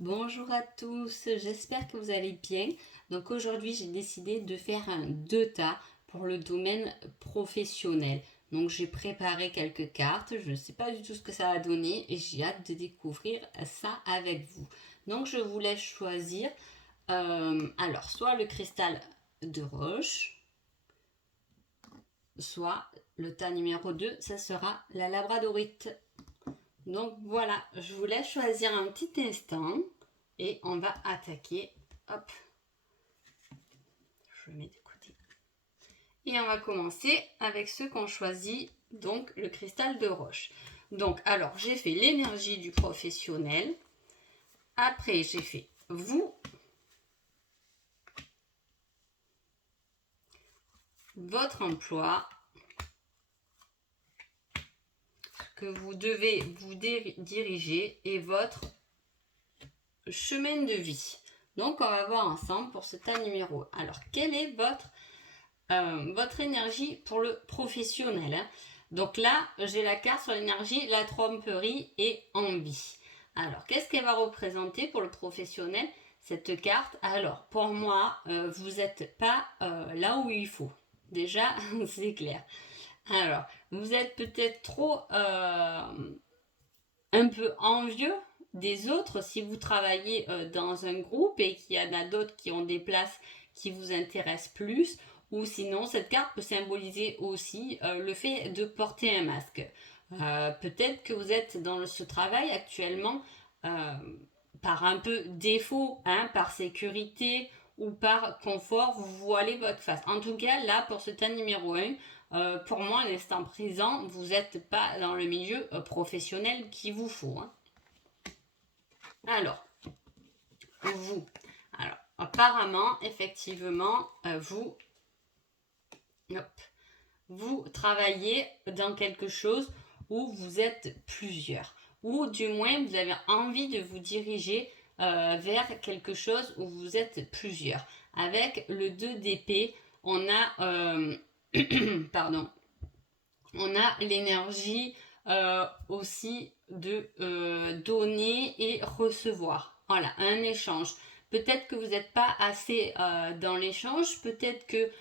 Bonjour à tous, j'espère que vous allez bien. Donc aujourd'hui j'ai décidé de faire un 2 tas pour le domaine professionnel. Donc j'ai préparé quelques cartes, je ne sais pas du tout ce que ça va donner et j'ai hâte de découvrir ça avec vous. Donc je vous laisse choisir alors soit le cristal de roche, soit le tas numéro 2, ça sera la labradorite. Donc voilà, je vous laisse choisir un petit instant et on va attaquer. Hop, je le mets de côté. Et on va commencer avec ceux qu'on choisit, donc le cristal de roche. Donc alors j'ai fait l'énergie du professionnel. Après j'ai fait vous, votre emploi, que vous devez vous diriger et votre chemin de vie. Donc on va voir ensemble pour ce tas numéro 1. Alors quelle est votre énergie pour le professionnel, hein? Donc là, j'ai la carte sur l'énergie, la tromperie et envie. Alors, qu'est-ce qu'elle va représenter pour le professionnel, cette carte? Alors, pour moi, vous n'êtes pas là où il faut. Déjà, c'est clair. Alors, vous êtes peut-être trop un peu envieux des autres si vous travaillez dans un groupe et qu'il y en a d'autres qui ont des places qui vous intéressent plus, ou sinon cette carte peut symboliser aussi le fait de porter un masque. Peut-être que vous êtes dans ce travail actuellement par un peu défaut, hein, par sécurité ou par confort, vous voilez votre face. En tout cas, là, pour ce tas numéro 1, pour moi, à l'instant présent, vous n'êtes pas dans le milieu professionnel qu'il vous faut, hein. Alors, vous. Alors, apparemment, effectivement, vous travaillez dans quelque chose où vous êtes plusieurs. Ou du moins, vous avez envie de vous diriger vers quelque chose où vous êtes plusieurs. Avec le 2 d'épée, on a pardon, on a l'énergie aussi de donner et recevoir. Voilà, un échange. Peut-être que vous n'êtes pas assez dans l'échange, peut-être que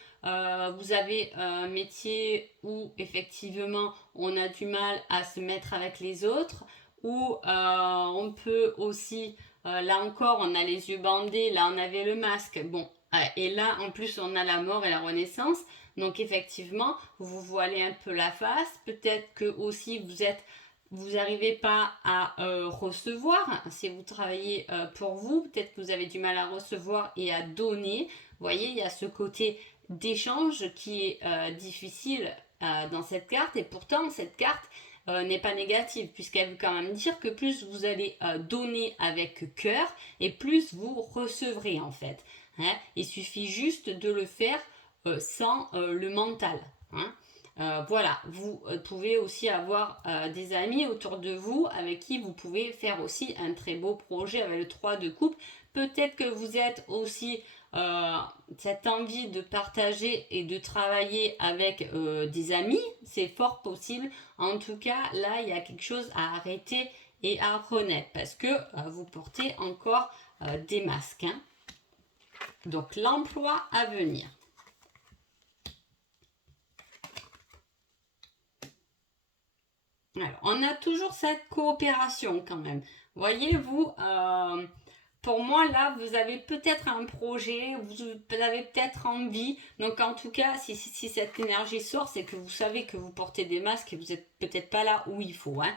vous avez un métier où effectivement on a du mal à se mettre avec les autres, ou on peut aussi, là encore on a les yeux bandés, là on avait le masque, bon, et là en plus on a la mort et la renaissance. Donc effectivement, vous voilez un peu la face. Peut-être que aussi vous n'arrivez pas à recevoir. Si vous travaillez pour vous, peut-être que vous avez du mal à recevoir et à donner. Vous voyez, il y a ce côté d'échange qui est difficile dans cette carte. Et pourtant, cette carte n'est pas négative, puisqu'elle veut quand même dire que plus vous allez donner avec cœur, et plus vous recevrez en fait, hein. Il suffit juste de le faire sans le mental, hein. Voilà, vous pouvez aussi avoir des amis autour de vous avec qui vous pouvez faire aussi un très beau projet avec le 3 de coupe. Peut-être que vous êtes aussi cette envie de partager et de travailler avec des amis, c'est fort possible. En tout cas, là, il y a quelque chose à arrêter et à renaître parce que vous portez encore des masques, hein. Donc, l'emploi à venir. Alors, on a toujours cette coopération quand même. Voyez-vous, pour moi là, vous avez peut-être un projet, vous avez peut-être envie. Donc en tout cas, si cette énergie sort, c'est que vous savez que vous portez des masques et vous n'êtes peut-être pas là où il faut, hein.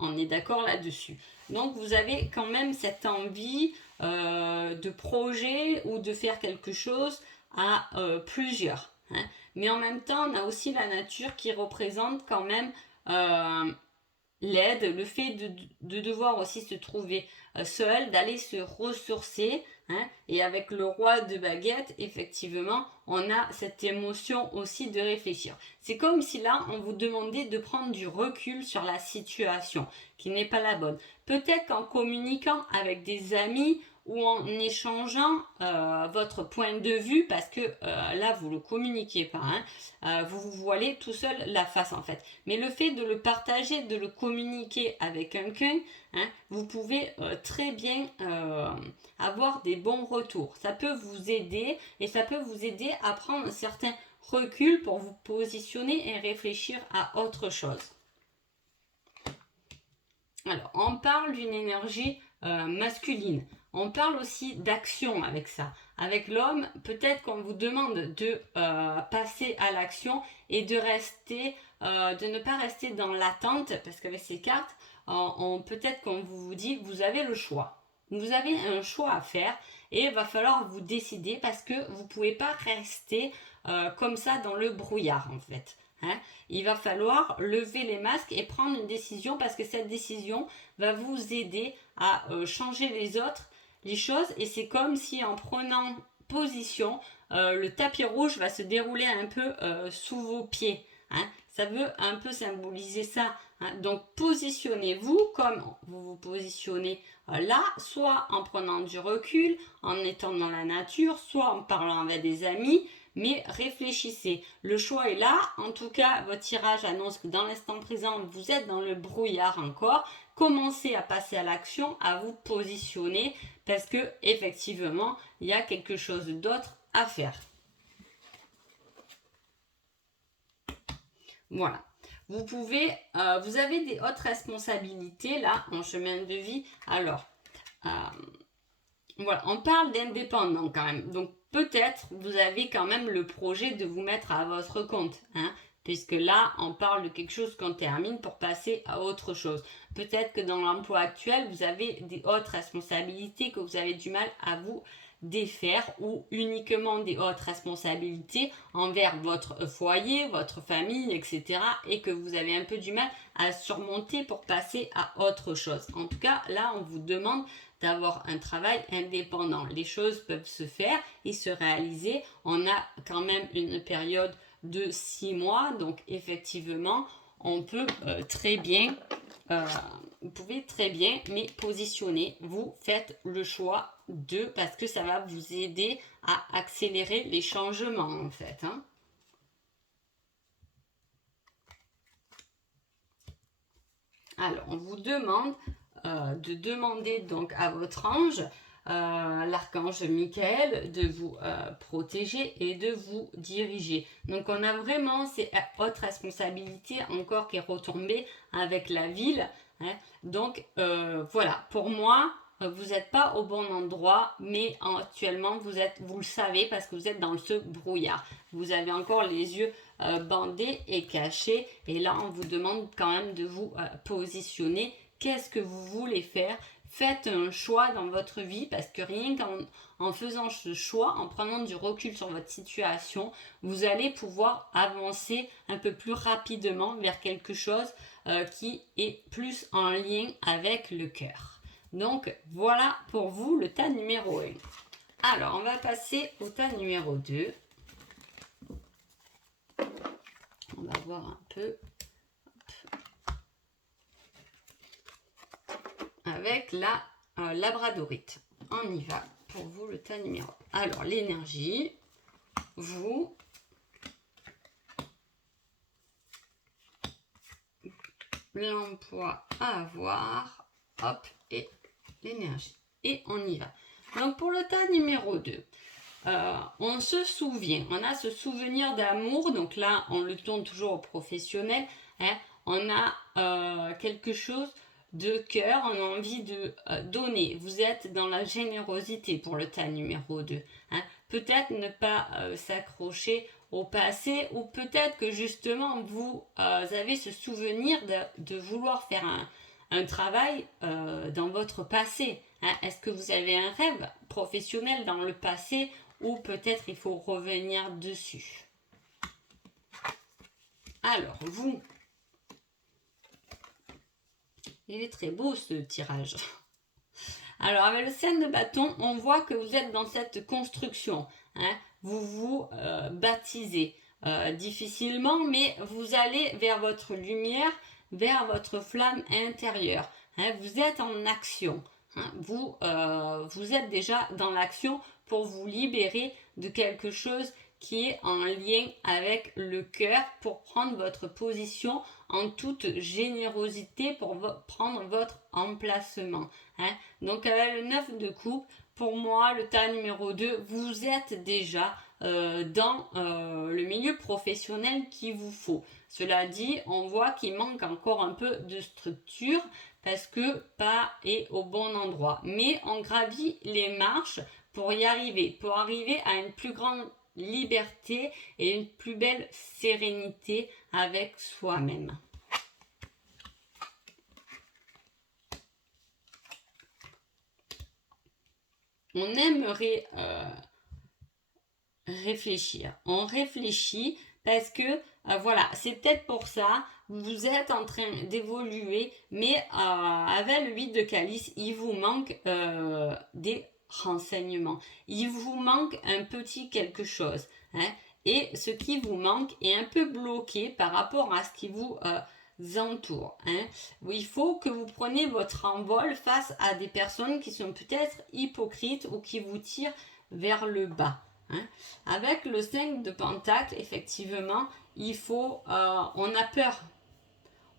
On est d'accord là-dessus. Donc vous avez quand même cette envie de projet ou de faire quelque chose à plusieurs, hein. Mais en même temps, on a aussi la nature qui représente quand même euh, l'aide, le fait de devoir aussi se trouver seul, d'aller se ressourcer, hein. Et avec le roi de baguette, effectivement, on a cette émotion aussi de réfléchir. C'est comme si là, on vous demandait de prendre du recul sur la situation, qui n'est pas la bonne. Peut-être qu'en communiquant avec des amis ou en échangeant votre point de vue, parce que là, vous ne le communiquez pas, vous vous voilez tout seul la face en fait. Mais le fait de le partager, de le communiquer avec quelqu'un, vous pouvez très bien avoir des bons retours. Ça peut vous aider et ça peut vous aider à prendre un certain recul pour vous positionner et réfléchir à autre chose. Alors, on parle d'une énergie masculine. On parle aussi d'action avec ça. Avec l'homme, peut-être qu'on vous demande de passer à l'action et de ne pas rester dans l'attente, parce qu'avec ces cartes, peut-être qu'on vous dit, vous avez le choix. Vous avez un choix à faire et il va falloir vous décider parce que vous ne pouvez pas rester comme ça dans le brouillard en fait. Il va falloir lever les masques et prendre une décision parce que cette décision va vous aider à changer les choses et c'est comme si en prenant position, le tapis rouge va se dérouler un peu sous vos pieds. Ça veut un peu symboliser ça. Donc positionnez-vous comme vous vous positionnez là, soit en prenant du recul, en étant dans la nature, soit en parlant avec des amis, mais réfléchissez. Le choix est là. En tout cas, votre tirage annonce que dans l'instant présent, vous êtes dans le brouillard encore. Commencez à passer à l'action, à vous positionner, parce que effectivement, il y a quelque chose d'autre à faire. Voilà. Vous avez des hautes responsabilités là en chemin de vie. Alors, voilà, on parle d'indépendant quand même. Donc peut-être vous avez quand même le projet de vous mettre à votre compte, puisque là on parle de quelque chose qu'on termine pour passer à autre chose. Peut-être que dans l'emploi actuel vous avez des hautes responsabilités que vous avez du mal à vous défaire ou uniquement des hautes responsabilités envers votre foyer, votre famille, etc. et que vous avez un peu du mal à surmonter pour passer à autre chose. En tout cas, là, on vous demande d'avoir un travail indépendant. Les choses peuvent se faire et se réaliser. On a quand même une période de 6 mois, donc effectivement, on peut très bien, vous pouvez très bien, mais positionner, vous faites le choix parce que ça va vous aider à accélérer les changements en fait. Alors, on vous demande de demander donc à votre ange, l'archange Michael, de vous protéger et de vous diriger. Donc on a vraiment ces hautes responsabilités encore qui est retombée avec la ville. Donc voilà, pour moi, vous n'êtes pas au bon endroit, mais actuellement vous le savez parce que vous êtes dans ce brouillard. Vous avez encore les yeux bandés et cachés, et là on vous demande quand même de vous positionner. Qu'est-ce que vous voulez faire? Faites un choix dans votre vie parce que rien qu'en faisant ce choix, en prenant du recul sur votre situation, vous allez pouvoir avancer un peu plus rapidement vers quelque chose qui est plus en lien avec le cœur. Donc voilà pour vous le tas numéro 1. Alors on va passer au tas numéro 2. On va voir un peu avec la labradorite. On y va pour vous le tas numéro 1. Alors l'énergie, vous, l'emploi à avoir, hop, et l'énergie. Et on y va. Donc pour le tas numéro 2, on se souvient, on a ce souvenir d'amour, donc là on le tourne toujours au professionnel, on a quelque chose de cœur, on a envie de donner, vous êtes dans la générosité pour le tas numéro 2, peut-être ne pas s'accrocher au passé, ou peut-être que justement vous avez ce souvenir de vouloir faire un travail dans votre passé. Est-ce que vous avez un rêve professionnel dans le passé ou peut-être il faut revenir dessus? Alors, vous, il est très beau ce tirage. Alors, avec le 5 de bâton, on voit que vous êtes dans cette construction. Vous vous baptisez difficilement, mais vous allez vers votre lumière, vers votre flamme intérieure. Vous êtes en action. hein. Vous êtes déjà dans l'action pour vous libérer de quelque chose qui est en lien avec le cœur, pour prendre votre position en toute générosité, pour prendre votre emplacement, hein. Donc avec le 9 de coupe, pour moi, le tas numéro 2, vous êtes déjà dans le milieu professionnel qu'il vous faut. Cela dit, on voit qu'il manque encore un peu de structure parce que pas est au bon endroit. Mais on gravit les marches pour y arriver, pour arriver à une plus grande liberté et une plus belle sérénité avec soi-même. On aimerait réfléchir. On réfléchit parce que voilà, c'est peut-être pour ça, vous êtes en train d'évoluer, mais avec le 8 de calice, il vous manque des renseignements. Il vous manque un petit quelque chose, hein, et ce qui vous manque est un peu bloqué par rapport à ce qui vous entoure, hein. Il faut que vous preniez votre envol face à des personnes qui sont peut-être hypocrites ou qui vous tirent vers le bas, hein. Avec le 5 de Pentacle, effectivement, on a peur.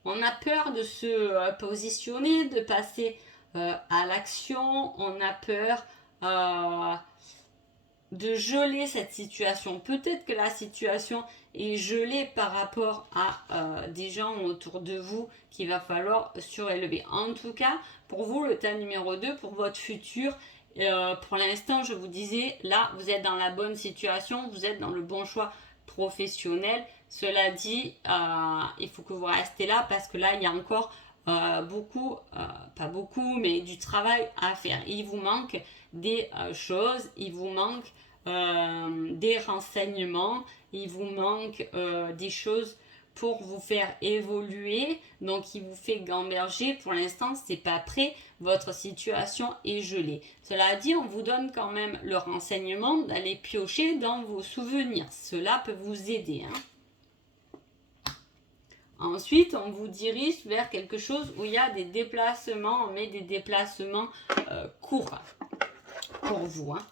On a peur de se positionner, de passer à l'action. On a peur de geler cette situation. Peut-être que la situation est gelée par rapport à des gens autour de vous qu'il va falloir surélever. En tout cas, pour vous, le tas numéro 2, pour votre futur, pour l'instant, je vous disais, là, vous êtes dans la bonne situation, vous êtes dans le bon choix professionnel. Cela dit, il faut que vous restez là parce que là, il y a encore beaucoup, pas beaucoup, mais du travail à faire. Il vous manque des choses, il vous manque des renseignements, il vous manque des choses pour vous faire évoluer, donc il vous fait gamberger. Pour l'instant, c'est pas prêt, votre situation est gelée. Cela dit, on vous donne quand même le renseignement d'aller piocher dans vos souvenirs. Cela peut vous aider, hein. Ensuite, on vous dirige vers quelque chose où il y a des déplacements, mais des déplacements courts pour vous, hein.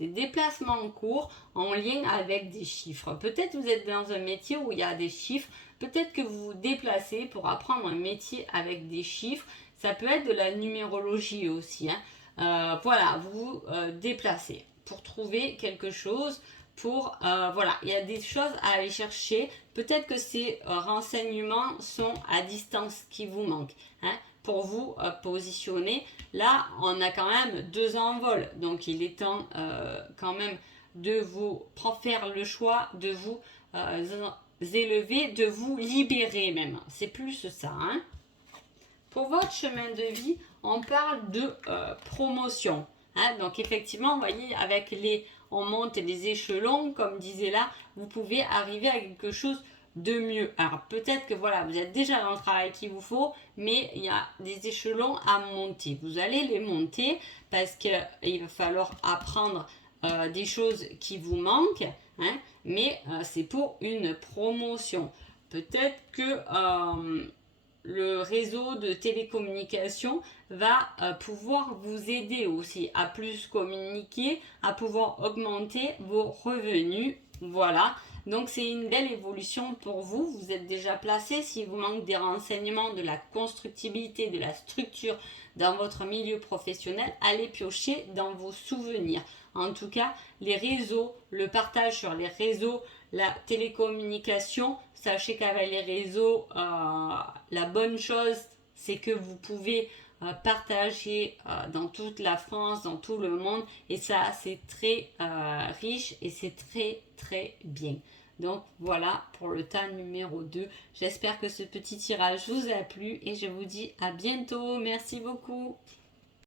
Des déplacements courts en lien avec des chiffres. Peut-être vous êtes dans un métier où il y a des chiffres. Peut-être que vous vous déplacez pour apprendre un métier avec des chiffres. Ça peut être de la numérologie aussi, hein. Voilà, vous vous déplacez pour trouver quelque chose. Voilà, il y a des choses à aller chercher. Peut-être que ces renseignements sont à distance qui vous manquent, hein, pour vous positionner. Là, on a quand même 2 envols, donc il est temps quand même de vous faire le choix, de vous élever, de vous libérer même. C'est plus ça, hein. Pour votre chemin de vie, on parle de promotion, hein. Donc effectivement, vous voyez, on monte les échelons, comme disait là, vous pouvez arriver à quelque chose de mieux. Alors peut-être que voilà, vous êtes déjà dans le travail qu'il vous faut, mais il y a des échelons à monter. Vous allez les monter parce qu'il va falloir apprendre des choses qui vous manquent, hein, mais c'est pour une promotion. Peut-être que le réseau de télécommunication va pouvoir vous aider aussi à plus communiquer, à pouvoir augmenter vos revenus. Voilà, donc c'est une belle évolution pour vous. Vous êtes déjà placé. S'il vous manque des renseignements, de la constructibilité, de la structure dans votre milieu professionnel, allez piocher dans vos souvenirs. En tout cas, les réseaux, le partage sur les réseaux, la télécommunication, sachez qu'avec les réseaux, la bonne chose, c'est que vous pouvez partager dans toute la France, dans tout le monde, et ça, c'est très riche et c'est très, très bien. Donc voilà pour le tas numéro 2. J'espère que ce petit tirage vous a plu et je vous dis à bientôt. Merci beaucoup.